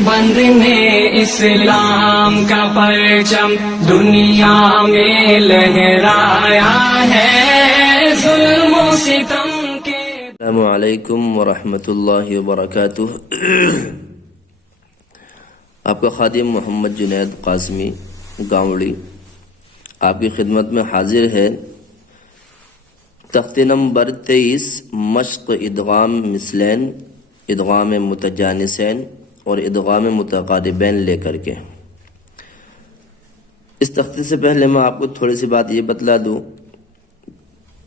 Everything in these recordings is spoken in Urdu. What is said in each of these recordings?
بند میں اسلام کا پرچم دنیا میں لہرایا ہے ظلم و ستم کے۔ السلام علیکم ورحمۃ اللہ وبرکاتہ۔ آپ کا خادم محمد جنید قاسمی گاؤڑی آپ کی خدمت میں حاضر ہے۔ تختی نمبر 23 مشق ادغام مثلین، ادغام متجانسین اور ادغام متقاربین لے کر کے۔ اس تختی سے پہلے میں آپ کو تھوڑی سی بات یہ بتلا دوں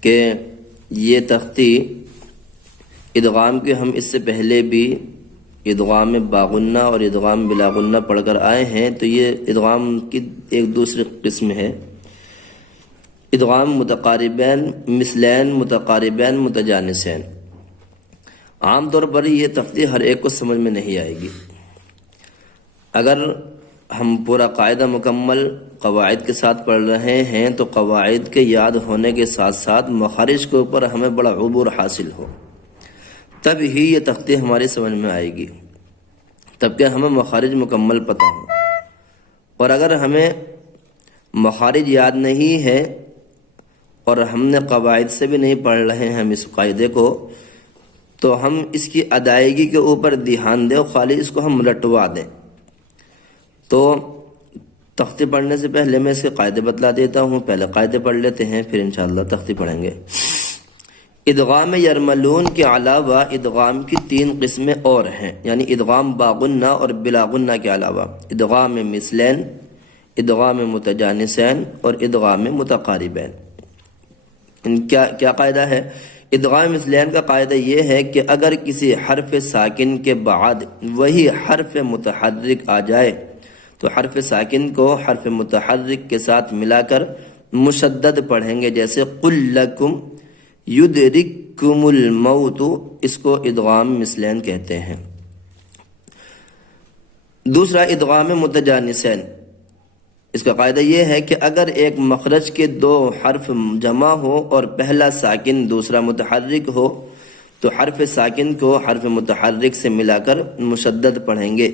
کہ یہ تختی ادغام کے ہم اس سے پہلے بھی ادغام باغنہ اور ادغام بلا غنہ پڑھ کر آئے ہیں، تو یہ ادغام کی ایک دوسری قسم ہے۔ ادغام متقاربین مثلین، متقاربین متجانسین۔ عام طور پر یہ تختی ہر ایک کو سمجھ میں نہیں آئے گی۔ اگر ہم پورا قاعدہ مکمل قواعد کے ساتھ پڑھ رہے ہیں تو قواعد کے یاد ہونے کے ساتھ ساتھ مخارج کے اوپر ہمیں بڑا عبور حاصل ہو، تب ہی یہ تختی ہماری سمجھ میں آئے گی، تب کہ ہمیں مخارج مکمل پتہ ہو۔ اور اگر ہمیں مخارج یاد نہیں ہے اور ہم نے قواعد سے بھی نہیں پڑھ رہے ہیں ہم اس قاعدے کو، تو ہم اس کی ادائیگی کے اوپر دھیان دیں، خالی اس کو ہم رٹوا دیں۔ تو تختی پڑھنے سے پہلے میں اس کے قاعدے بتلا دیتا ہوں، پہلے قاعدے پڑھ لیتے ہیں، پھر انشاءاللہ تختی پڑھیں گے۔ ادغام یرملون کے علاوہ ادغام کی 3 قسمیں اور ہیں، یعنی ادغام باغنہ اور بلا غنہ کے علاوہ ادغام مثلین، ادغام متجانسین اور ادغام متقاربین۔ کیا قاعدہ ہے؟ ادغام مثلین کا قاعدہ یہ ہے کہ اگر کسی حرف ساکن کے بعد وہی حرف متحرک آ جائے تو حرف ساکن کو حرف متحرک کے ساتھ ملا کر مشدد پڑھیں گے، جیسے قل لکم یدرککم الموت، اس کو ادغام مثلین کہتے ہیں۔ دوسرا ادغام متجانسین، اس کا قاعدہ یہ ہے کہ اگر ایک مخرج کے 2 حرف جمع ہو اور پہلا ساکن دوسرا متحرک ہو تو حرف ساکن کو حرف متحرک سے ملا کر مشدد پڑھیں گے،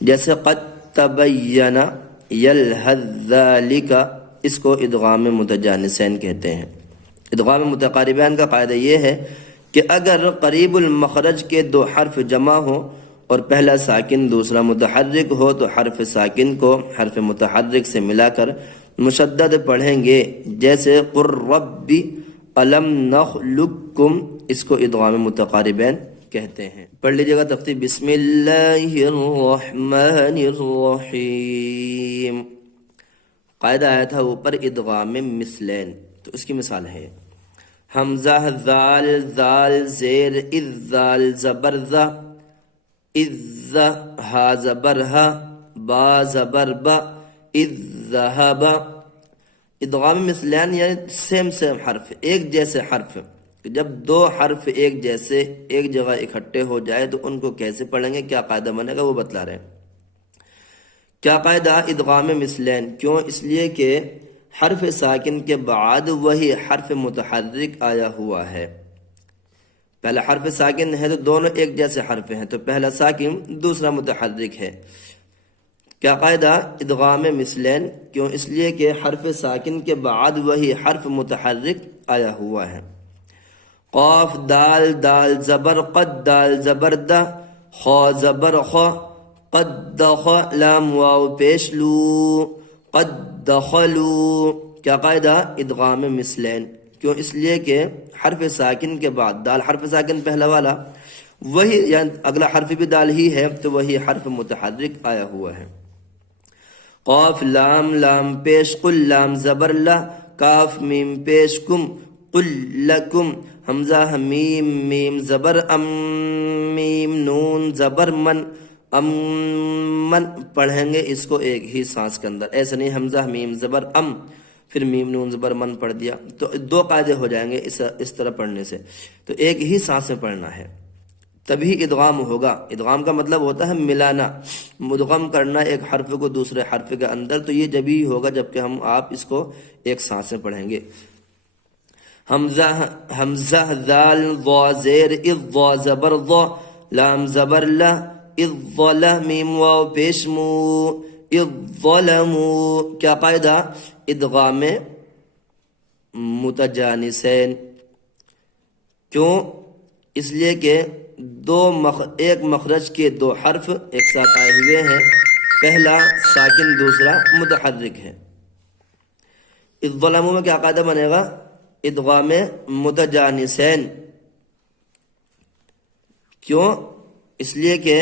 جیسے قد تبین یلحظ ذالک، اس کو ادغام متجانسین کہتے ہیں۔ ادغام متقاربین کا قاعدہ یہ ہے کہ اگر قریب المخرج کے 2 حرف جمع ہو اور پہلا ساکن دوسرا متحرک ہو تو حرف ساکن کو حرف متحرک سے ملا کر مشدد پڑھیں گے، جیسے قر رب الم نخلقکم، اس کو ادغام متقاربین کہتے ہیں۔ پڑھ لیجیے گا تختی۔ بسم اللہ الرحمن الرحیم۔ قاعدہ آیا تھا اوپر ادغام مثلین، تو اس کی مثال ہے حمزہ ذال ذال زیر اذ ذال زبر ذا اذ ہا زبر ہا با زبر با اذ ذہب۔ ادغام مثلین یعنی سیم حرف، ایک جیسے حرف۔ جب 2 حرف ایک جیسے ایک جگہ اکٹھے ہو جائے تو ان کو کیسے پڑھیں گے، کیا قاعدہ بنے گا، وہ بتلا رہے ہیں۔ کیا قاعدہ؟ ادغام مثلین، کیوں؟ اس لیے کہ حرف ساکن کے بعد وہی حرف متحرک آیا ہوا ہے۔ پہلا حرف ساکن ہے تو دونوں ایک جیسے حرف ہیں، تو پہلا ساکن دوسرا متحرک ہے۔ کیا قاعدہ؟ ادغام مثلین، کیوں؟ اس لیے کہ حرف ساکن کے بعد وہی حرف متحرک آیا ہوا ہے۔ قاف دال دال زبر قد دال زبر دہ خا زبر خا قد دخ لام واو پیش لو قد دخلو۔ کیا قاعدہ؟ ادغام مثلین، کیوں؟ اس لیے کہ حرف ساکن کے بعد دال حرف ساکن پہلا والا وہی، یعنی اگلا حرف بھی دال ہی ہے تو وہی حرف متحرک آیا ہوا ہے۔ قاف لام لام پیش قل لام زبر لہ کاف میم پیش کم قل لکم حمزہ میم میم زبر ام میم نون زبر من ام من، پڑھیں گے اس کو ایک ہی سانس کے اندر، ایسا نہیں حمزہ میم زبر ام پھر میم نون زبر من پڑھ دیا، تو 2 قاعدے ہو جائیں گے اس طرح پڑھنے سے، تو ایک ہی سانس میں پڑھنا ہے تبھی ادغام ہوگا۔ ادغام کا مطلب ہوتا ہے ملانا، مدغم کرنا ایک حرف کو دوسرے حرف کے اندر، تو یہ جب ہی ہوگا جب کہ آپ اس کو ایک سانس میں پڑھیں گے۔ حمزہ ذال ضا زیر اذ ضا زبر ضا لام زبر لہ الظلم میم واو پیش مو الظلموا کیا قاعدہ ادغام متجانسین کیوں اس لیے کہ ایک مخرج کے دو حرف ایک ساتھ آئے ہوئے ہیں پہلا ساکن دوسرا متحرک ہے الظلموا میں کیا قاعدہ بنے گا ادغام متجانسین کیوں اس لیے کہ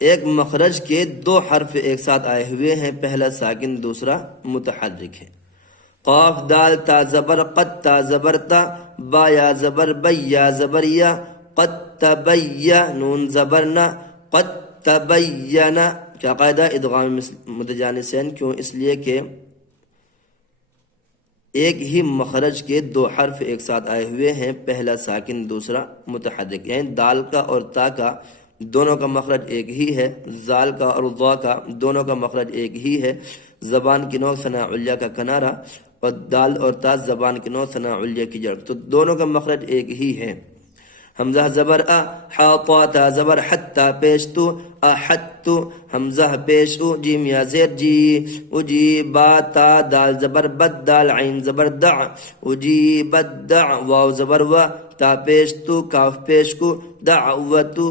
ایک مخرج کے دو حرف ایک ساتھ آئے ہوئے ہیں پہلا ساکن دوسرا متحرک ہے قاف دال تا زبر قد تا زبر تا با یا زبر بی یا زبر یا قد تبیا نون زبرنا قد تبینا کیا قاعدہ ادغام متجانسین کیوں اس لیے کہ ایک ہی مخرج کے دو حرف ایک ساتھ آئے ہوئے ہیں پہلا ساکن دوسرا متحرک یعنی دال کا اور تا کا دونوں کا مخرج ایک ہی ہے زال کا اور ضا کا دونوں کا مخرج ایک ہی ہے زبان کی نوع ثنا علیہ کا کنارہ اور دال اور تا زبان کی نوع ثنا علیہ کی جڑ تو دونوں کا مخرج ایک ہی ہے حمزہ زبر ا حاطا تا زبر حتا پیش تو احت حمزہ پیش او جیم یا زیر جی اجی با تا دال زبر بد دال عین زبر دع اجی بد دع واو زبر و تا پیش تو کاف پیش کو دعوتو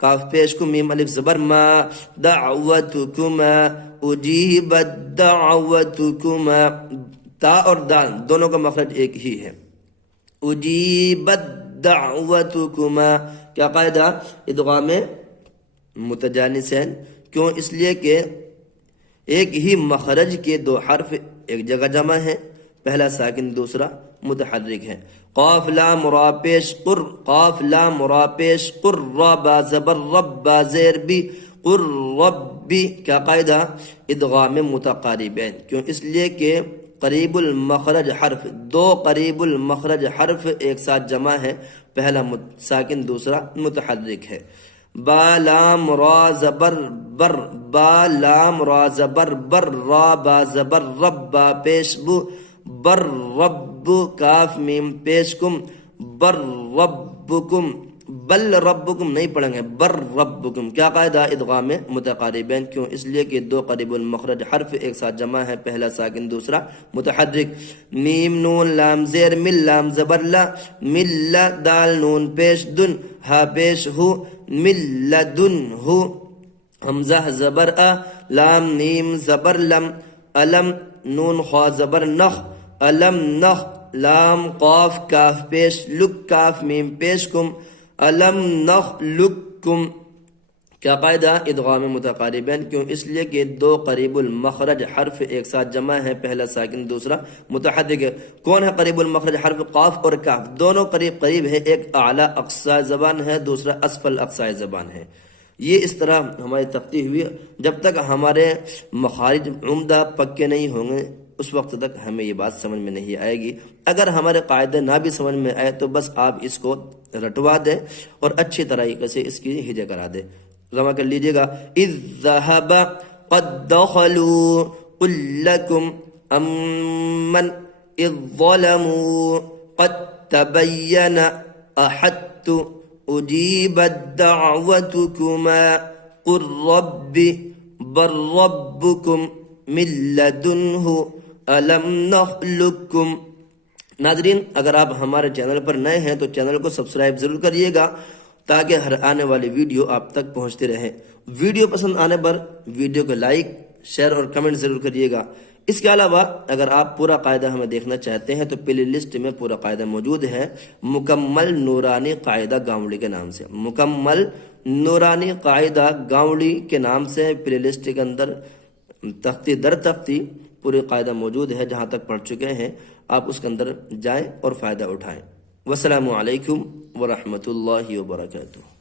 کاف پیش کو میم الف زبر ما دعوتکما اجیبت دعوتکما تا اور دال دونوں کا مخرج ایک ہی ہے اجیبت دعوتکما کیا قاعدہ ادغام متجانسین کیوں اس لیے کہ ایک ہی مخرج کے دو حرف ایک جگہ جمع ہیں پہلا ساکن دوسرا متحرک ہے قاف لام را پیش قر قاف لام را پیش قر را با زبر رب با زیر بی قر ربی کیا قاعدہ ادغام متقاربین کیوں اس لیے کہ قریب المخرج حرف دو قریب المخرج حرف ایک ساتھ جمع ہے پہلا ساکن دوسرا متحرک ہے با لام را زبر بر با لام را زبر بر را با زبر رب با پیش بو بر رب کاف میم پیش کم بر ربکم بل ربکم نہیں پڑھیں گے بر ربکم کیا قاعدہ ادغام متقاربین کیوں اس لیے کہ دو قریب المخرج حرف ایک ساتھ جمع ہے پہلا ساکن دوسرا متحرک میم نون لام زیر مل لام زبر لا مل دال نون پیش دن ہا پیش ہو مل دن ہو حمزہ زبر ا لام نیم زبر لم علم نون خوا زبر نخ علم نخ لام قاف کاف پیش لک کاف میم پیش کم علم نخلقکم کیا قاعدہ ادغام متقاربین کیوں اس لیے کہ دو قریب المخرج حرف ایک ساتھ جمع ہے پہلا ساکن دوسرا متحرک ہے کون ہے قریب المخرج حرف قاف اور کاف دونوں قریب قریب ہے ایک اعلیٰ اقصی زبان ہے دوسرا اسفل اقصی زبان ہے یہ اس طرح ہماری تختی ہوئی جب تک ہمارے مخارج عمدہ پکے نہیں ہوں گے اس وقت تک ہمیں یہ بات سمجھ میں نہیں آئے گی اگر ہمارے قاعدے نہ بھی سمجھ میں آئے تو بس آپ اس کو رٹوا دیں اور اچھی طریقے سے اس کی ہجے کرا دیں جمع کر لیجئے گا اذ ذهب قد دخلوا قل لكم امن اذ ظلموا قد تبين احدت اجيبت دعوتكما قل رب بل ربكم من لدنه الم نخلقكم ناظرین اگر آپ ہمارے چینل پر نئے ہیں تو چینل کو سبسکرائب ضرور کریے گا تاکہ ہر آنے والی ویڈیو آپ تک پہنچتے رہیں ویڈیو پسند آنے پر ویڈیو کو لائک شیئر اور کمنٹ ضرور کریے گا اس کے علاوہ اگر آپ پورا قاعدہ ہمیں دیکھنا چاہتے ہیں تو پلے لسٹ میں پورا قاعدہ موجود ہے مکمل نورانی قاعدہ گاؤنڈی کے نام سے مکمل نورانی قاعدہ گاؤنڈی کے نام سے پلے لسٹ کے اندر تختی در تختی پورے قاعدہ موجود ہے جہاں تک پڑھ چکے ہیں آپ اس کے اندر جائیں اور فائدہ اٹھائیں والسلام علیکم ورحمۃ اللہ وبرکاتہ